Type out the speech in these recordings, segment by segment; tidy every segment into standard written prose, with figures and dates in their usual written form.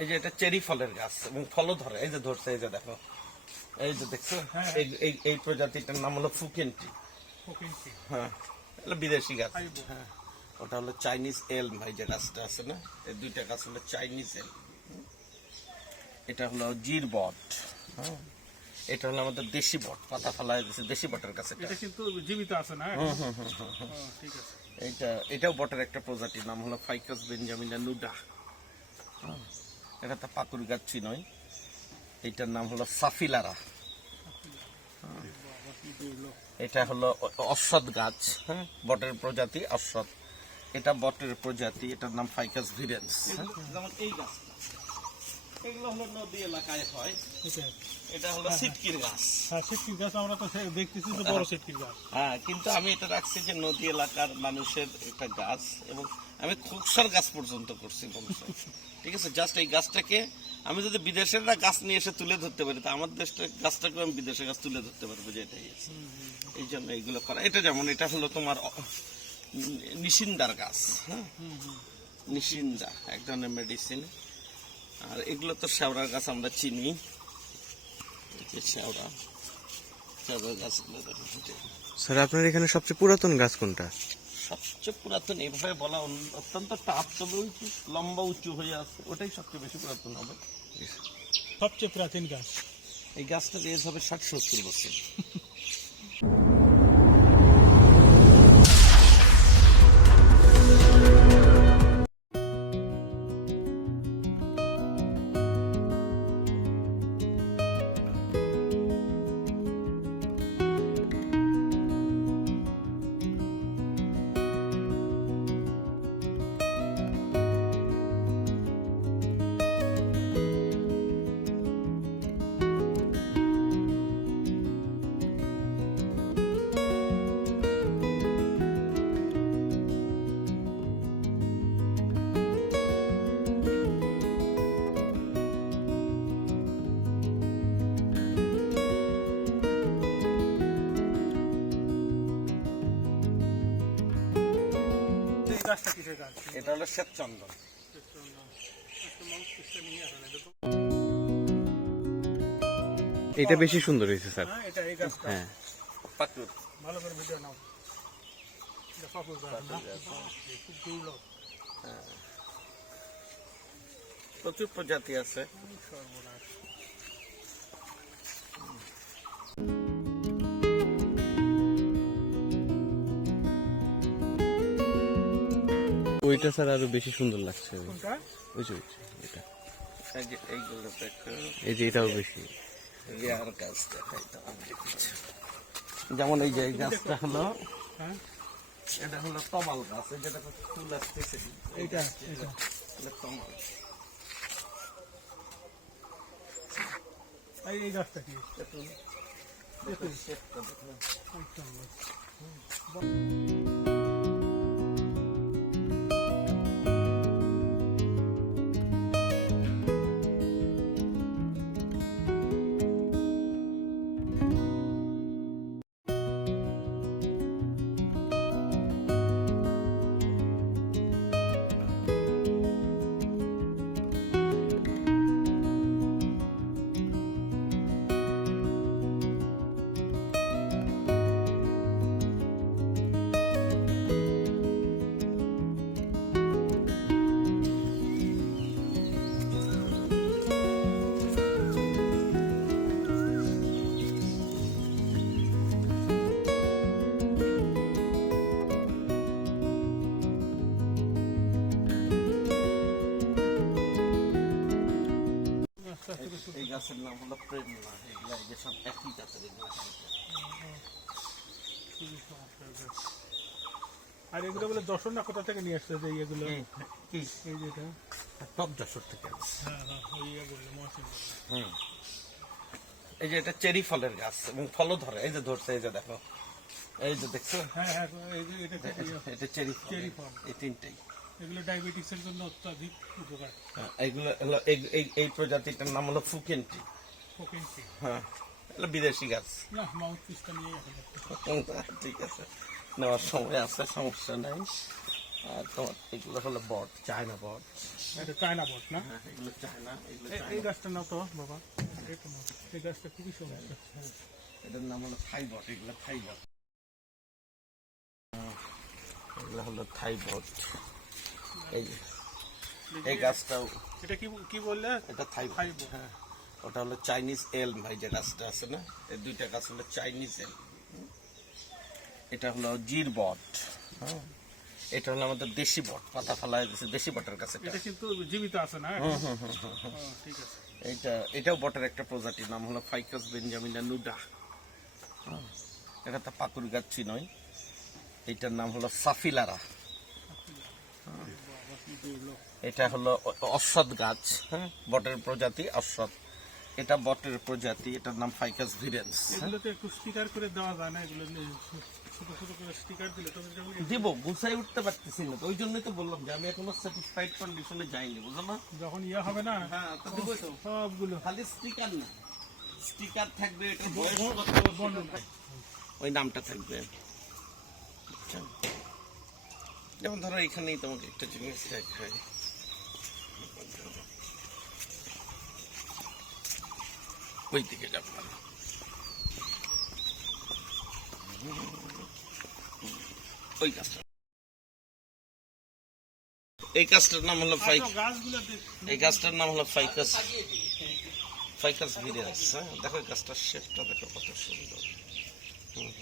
এই যে এটা চেরি ফলের গাছ এবং ফলও ধরে, এই যে ধরছে, এই যে দেখো, এই যে দেখছো, এই প্রজাতিটার নাম হলো ফুকেনটি। হ্যাঁ, এটা বিদেশি গাছ। হ্যাঁ, ওটা হলো চাইনিজ এল, ভাই যে গাছটা আছে না, এই দুইটা গাছ হলো চাইনিজ এল। এটা হলো জির বট। হ্যাঁ, এটা হলো আমাদের দেশি বট, পাতা ফেলায় দিচ্ছে দেশি বটের কাছে। এটা কিন্তু জীবিত আছে না? ঠিক আছে। এটাও বটের একটা প্রজাতির নাম হলো ফাইকাস বেঞ্জামিনা নুডা। এটা তো পাকুর গাছ নয়, এইটার নাম হলো সাফিলারা। এটা হলো অশ্বত গাছ, হ্যাঁ, বটের প্রজাতি অশ্বত। এটা বটের প্রজাতি, এটার নাম ফাইকাস ভিরেন্স। যেমন এই গাছ, এগুলো হলো নদী এলাকায় হয়। এটা হলো সিটকির গাছ। হ্যাঁ, সিটকির গাছ আমরা তো দেখতেছি, তো বড় সিটকির গাছ। হ্যাঁ, কিন্তু আমি এটা রাখছি যে নদী এলাকার মানুষের একটা গাছ, এবং আমি খোকসার গাছ পর্যন্ত করছি বংশে। ঠিক আছে, জাস্ট এই গাছটাকে আমি যদি বিদেশেররা গাছ নিয়ে এসে তুলে ধরতে পারি, তা আমার দেশটা গাছটাকে আমি বিদেশের গাছ তুলে ধরতে পারবো, যে এটাই আছে। এই জন্য এইগুলো করা। এটা যেমন এটা হলো তোমার নিশিন্দার গাছ। হ্যাঁ, নিশিন্দা এক ধরনের মেডিসিন। আর এগুলো তো শেওড়ার গাছ আমরা চিনি, শেওড়া গাছগুলো। স্যার, আপনার এখানে সবচেয়ে পুরাতন গাছ কোনটা? সবচেয়ে পুরাতন এভাবে বলা অত্যন্ত টাফ, তবে লম্বা উঁচু হয়ে আছে, ওটাই সবচেয়ে বেশি পুরাতন হবে। সবচেয়ে প্রাচীন গাছ। এই গাছটার এজ হবে 60-70 বছর। গাছটা কিসের গাছ? এটা হলো শ্বেতচন্দন। এটা বেশি সুন্দর হয়েছে স্যার। এটা এই গাছটা। হ্যাঁ, পাকুর। ভালো করে ভিডিও নাও। এটা পাকুর গাছ না? খুব দুর্লভ। প্রচুর প্রজাতি আছে। সর্বনাশ। ওইটা স্যার আরো বেশি সুন্দর লাগছে। কোনটা? ওই যে এটা, এইগুলো দেখো, এই যে এটাও বেশি। রেয়ার গাছ দেখাই তো আমি দেখছি। যেমন এই যে এই গাছটা হলো, হ্যাঁ, এটা হলো তমাল গাছ, এই যেটা ফুল আসতেছে, এইটা তমাল। এই গাছটা কি? শেপটা দেখো। এই গাছের নাম হলো প্রেমনা। এগুলা এই যে সব একই গাছের এগুলো। আর এগুলো বলে যশোর না কোথা থেকে নিয়ে আসছে যে এগুলো? কি এই যেটা টপ যশোর থেকে। হ্যাঁ হ্যাঁ, ওই বললো মহাসিন। এই যে এটা চেরি ফলের গাছ এবং ফলও ধরে, এই যে ধরছে, এই যে দেখো, এই যে দেখছো, হ্যাঁ হ্যাঁ, এটা চেরি চেরি ফল। এই তিনটাই। এগুলো ডায়াবেটিক্সের জন্য অত্যাধিক উপকার। এইগুলো হলো এই প্রজাতিটার নাম হলো ফুকেনটি। ফকিন্সি। হ্যাঁ, এটা বিদেশি গাছ। না, মাউথ পিসটা নিয়ে এখন ঠিক আছে, নেওয়ার সময় আছে, সমস্যা নাই। আর তোমার এগুলো হলো বট, চায়না বট। এটা চায়না বট না? হ্যাঁ, এগুলো চায়না, এগুলো এই গাছটা নাও তো বাবা, এটা নাও। এই গাছটা খুবই সুন্দর। এটার নাম হলো থাই বট, এগুলো থাই বট। এগুলো হলো থাই বট। এই যে, এই গাছটাও এটা কি কি বললে? এটা থাই থাই বট। বট। হ্যাঁ, ওটা হলো চাইনিজ এলম, ভাই যে গাছটা আছে না, এই দুইটা গাছ হলো চাইনিজ এলম। এটা হলো জির বট। হ্যাঁ, এটা হলো আমাদের দেশি বট, পাতা ফালায় দিচ্ছে, দেশি বটের কাছে। এটা কিন্তু জীবিত আছে না? ও, ঠিক আছে। এটাও বটের একটা প্রজাতির নাম হলো ফাইকাস বেঞ্জামিনা নুডা। এটা তো পাকুড় গাছ নয়, এটার নাম হলো সাফিলারা। এটা হলো অশ্বত্থ গাছ, হ্যাঁ, বটের প্রজাতি অশ্বত্থ। এটা বটের প্রজাতি, এটার নাম ফাইকাস ভিরেন্স। এগুলোতে একটু স্টিকার করে দেওয়া যায় না? এগুলো ছোট ছোট করে স্টিকার দিলে তো দিব, গুছাই উঠতে পারতেছি না, ওই জন্যই তো বললাম যে আমি এখনো স্যাটিসফাইড কন্ডিশনে যাইনি, বুঝলো না? যখন ইয়ে হবে না, হ্যাঁ, তো দিবই তো। সবগুলো খালি স্টিকার না, স্টিকার থাকবে, এটা বয়স কত, ওই নামটা থাকবে। বুঝছেন? যেমন ধরো এখানেই তোমাকে একটা জিনিস দেখাই। ওই দিকে যাবো না, ওই গাছটা, এই গাছটার নাম হলো গাছগুলো এই গাছটার নাম হলো ফাইকাস, ফাইকাস ভিরেন্স। হ্যাঁ, দেখো এই গাছটার শেপটা দেখো কত সুন্দর।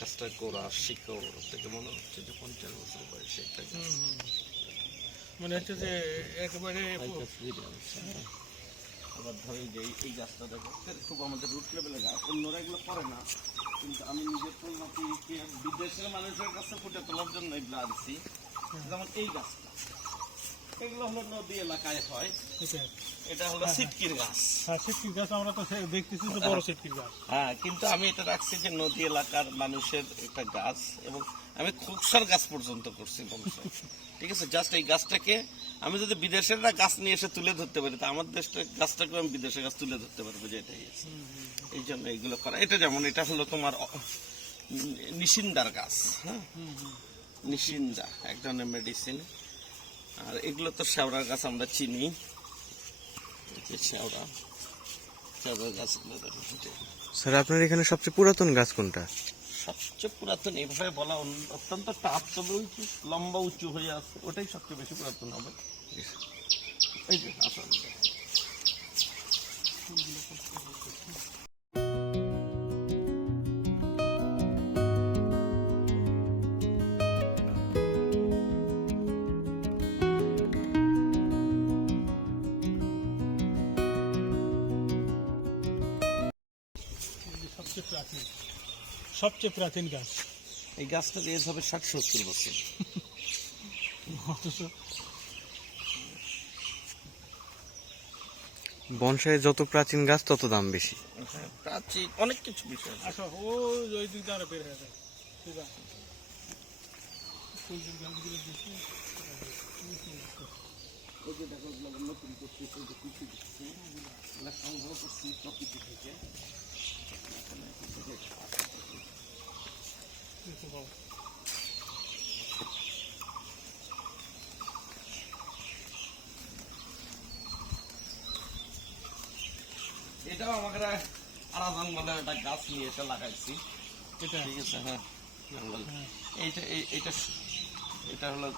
গাছটার গোড়া শিকড় থেকে মনে হচ্ছে যে 50 বছর বয়সে একটা গাছ। মনে হচ্ছে যে একেবারে ফাইকাস ভিরেন্স। আবার ধরো এই যে এই গাছটা দেখো, খুব আমাদের রুট লেভেলের গাছ, অন্যরা এগুলো করে না, কিন্তু আমি নিজের প্রজাতিকে বিদেশের মানুষের কাছে ফুটে তোলার জন্য এগুলো আনছি। যেমন এই গাছটা, এগুলো হলো নদী এলাকায় হয়। এটা হলো সিটকির গাছ। হ্যাঁ, সিটকির গাছ আমরা তো দেখতেছি যে বড় সিটকির গাছ। হ্যাঁ, কিন্তু আমি এটা রাখছি যে নদী এলাকার মানুষের একটা গাছ, এবং আমি খুকসার গাছ পর্যন্ত করছি বংশে। ঠিক আছে, জাস্ট এই গাছটাকে আমি যদি বিদেশের গাছ নিয়ে এসে তুলে ধরতে পারি, তা আমার দেশটা গাছটাকে আমি বিদেশের গাছ তুলে ধরতে পারবো, যেটাই আছে। এই জন্য এইগুলো করা। এটা যেমন এটা হলো তোমার নিশিন্দার গাছ। হ্যাঁ, নিশিন্দা এক ধরনের মেডিসিন। আর এগুলো তো শেওড়ার গাছ আমরা চিনি, শেওড়া, শেওড়ার গাছগুলো দেখো। স্যার আপনার এখানে সবচেয়ে পুরাতন গাছ কোনটা? সবচেয়ে পুরাতন এইভাবে বলা অত্যন্ত টাফ, তবে উঁচু, লম্বা উঁচু হয়ে আছে, ওটাই সবচেয়ে বেশি পুরাতন হবে। এই যে আসলে সবচেয়ে প্রাচীন গাছ। এই গাছটার এজ হবে 60-70 বছর। অথচ বনসাইয়ে যত প্রাচীন গাছ তত দাম বেশি। হ্যাঁ, প্রাচীন অনেক কিছু বিষয় আছে। আচ্ছা, ওই দিক দিয়ে আরো বের হয়ে যায়। ঠিক আছে, ফুলদের গাছগুলো দেখি। ওই যে দেখো, এগুলো নতুন করছি, ওই যে কিছু দিচ্ছি, এগুলো সংগ্রহ করছি প্রকৃতি থেকে। এটাও আমাকে আরাধান বলে একটা গাছ নিয়ে এসে লাগাইছি। এটা ঠিক আছে, হ্যাঁ, এইটা এইটা এটা হলো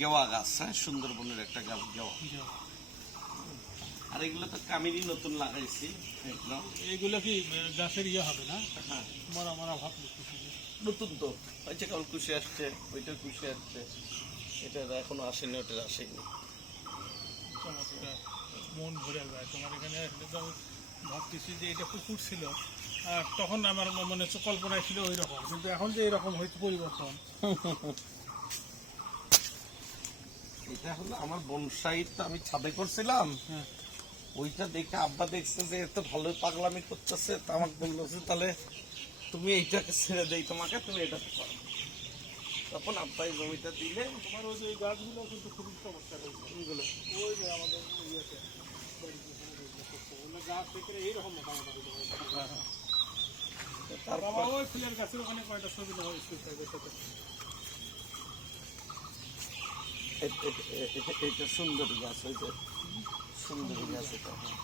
গেওয়া গাছ। হ্যাঁ, সুন্দরবনের একটা গাছ গেওয়া। আর এগুলো তো কামিনী নতুন লাগাইছি এগুলো। এইগুলো কি গাছের ইয়ে হবে না? হ্যাঁ, মরা মরা ভাব দেখতেছি। নতুন তো হয়েছে, কাল কুশি আসছে, ওইটা কুশি আসছে, এটা এখনো আসেনি, ওটা আসেনি। চমৎকার, মন ভরে যায়। তোমার এখানে আসলে তো আমি ভাবতেছি যে এটা পুকুর ছিল, আর তখন আমার মনে হচ্ছে কল্পনায় ছিল ওই রকম, কিন্তু এখন যে এরকম হয়েছে পরিবর্তন। এটা হলো আমার বনসাই, তো আমি ছাদে করছিলাম, হ্যাঁ, ওইটা দেখে আব্বা দেখছে যে এত ভালোই পাগলামি করতেছে, তা আমাকে বললো যে তাহলে তুমি এইটাকে ছেড়ে দেই তোমাকে, তুমি এটাতে করো। তখন আব্বাই জমিটা দিলে। তোমার ওই যে এই গাছগুলো কিন্তু খুবই চমৎকার হয়েছে। এইগুলো ওই যে আমাদের ইয়েতে ওগুলো গাছ থেকে এইরকম মোটামুটি হয়েছে। তারপর বাবা ওই ফুলের গাছের ওখানে কয়টা ছবি নেওয়া স্কুল সাইডের সাথে। এটা সুন্দরী গাছ, ওই যে সুন্দরী গাছ এটা। হ্যাঁ।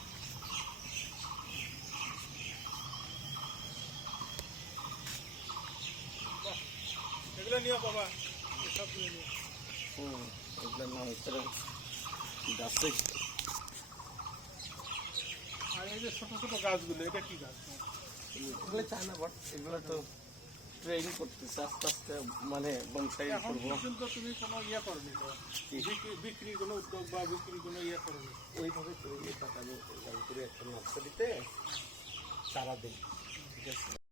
এগুলো নিও বাবা, সবগুলো নিও। এগুলোর নাম হচ্ছে গাছে। আর এই যে ছোট ছোট গাছগুলো, এটা কি গাছ? এগুলো চায়না বট, এগুলো তো ট্রেন করতেছে আস্তে আস্তে, মানে বংশাই এখন করবো। পর্যন্ত তুমি কোনো ইয়ে করনি তো, বিক্রি কোনো উদ্যোগ বা বিক্রি কোনো ইয়ে করনি? ওইভাবে করে টাকা আমি করে একটা নার্সারিতে চারা দিই, ঠিক আছে।